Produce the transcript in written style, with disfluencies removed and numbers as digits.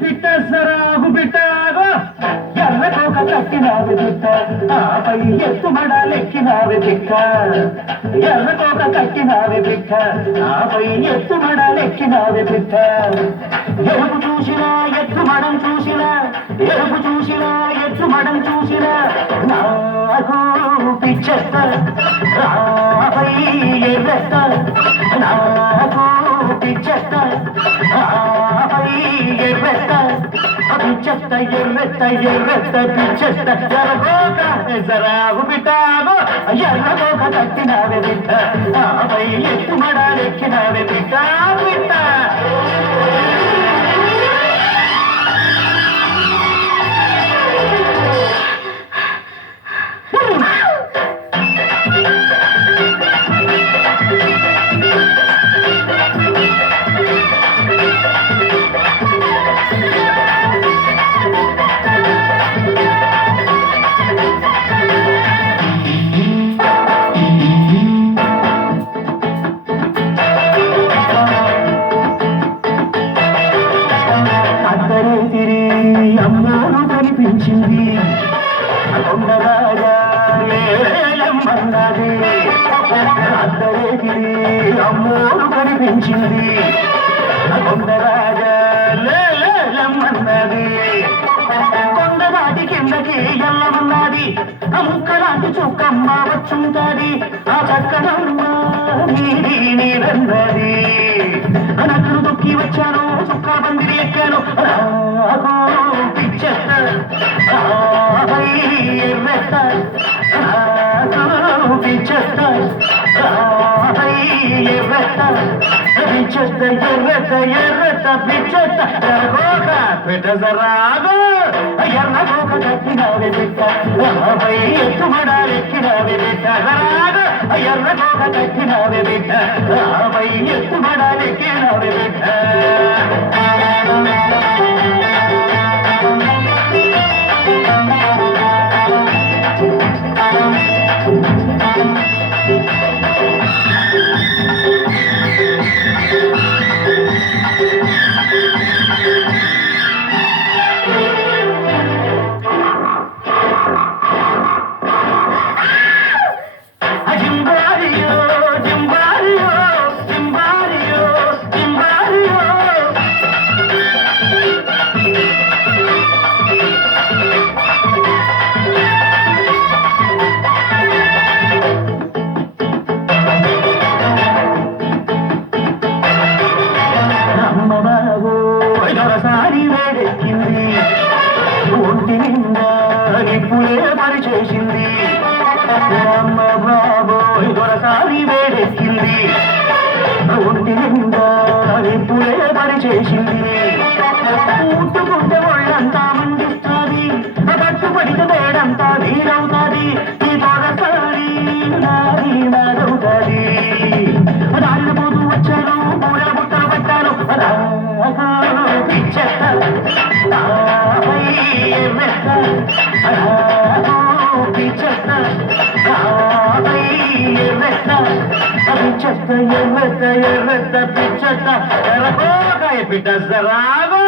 పిట్టసరాగు పిట్టాగో ఎర్రకోక కట్టినావి పిట్ట ఆపై ఎత్తుమడాలెక్కినావి పిట్ట ఎర్రకోక కట్టినావి పిట్ట ఆపై ఎత్తుమడాలెక్కినావి పిట్ట ఎరుపు చూసినా ఎత్తుమడం చూసినా ఎరుపు చూసినా ఎత్తుమడం చూసినా నాకు పిచ్చెత్త ఆపై ఎర్రెత్త నాకు పిచ్చెత్త ఆపై ఎర్రెత్త పిచ్చెత్త ఎర్రెత్త ఎర్రెత్త పిచ్చెత్త ఎర్రకోక ఎసరాగు బిడ్డాగో ఎర్రకోక కట్టినావే బిడ్డ ఆపై ఎత్తుమడాలెక్కినావే బిడ్డ బిడ్డ అమ్మోరు కనిపించింది కొండరాజా లేలమ్మన్నది అద్దరేగిరి అమ్మోరు కనిపించింది కొండరాజా లేలమ్మన్నది కొండరాటి కిందకి ఎల్లమన్నది ఆ ముక్కలాంటి చుక్కమ్మ వచ్చుంటది ఆ చక్కనమ్మ నీరన్నది నన్ను దొక్కి వచ్చాను చుక్క బందిరి ఎక్కాను పిచ్చెత్త ఆపై ఎర్రెత్త పిచ్చెత్త ఆపై ఎర్రెత్త పిచ్చెత్త ఎర్రెత్త ఎర్రెత్త పిచ్చెత్త ఎర్రకోక పిట్టసరాగు ఎర్రకోక కట్టినావే బిడ్డ ఆపై ఎత్తుమడాలెక్కినావే బిడ్డ సరాగు ఎర్రకోక కట్టినావే బిడ్డ ఆపై ఎత్తుమడాలెక్కినావే బిడ్డ ఒకసారి వేడెక్కింది ఒంటి నిండా నిప్పులే పరిచేసింది అమ్మ బాబోయ్ దొరసారి వేడెక్కింది ఒంటి నిండా నిప్పులే పరిచేసింది పుట్టుకుంటే ఒళ్ళంతా మండిస్తుంది పట్టుబడితే వేడంతా వీరవుతుంది ఈ దొరసారి నాది నాదవుతుంది దారిన పోతూ వచ్చాను పూల బుట్టలు పట్టాను పిచ్చెత్త ఆపై ఎర్రెత్త పిచ్చెత్త ఆపై ఎర్రెత్త పిచ్చెత్త ఎర్రెత్త ఎర్రెత్త పిచ్చెత్త ఎర్రకోక పిట్టసరాగు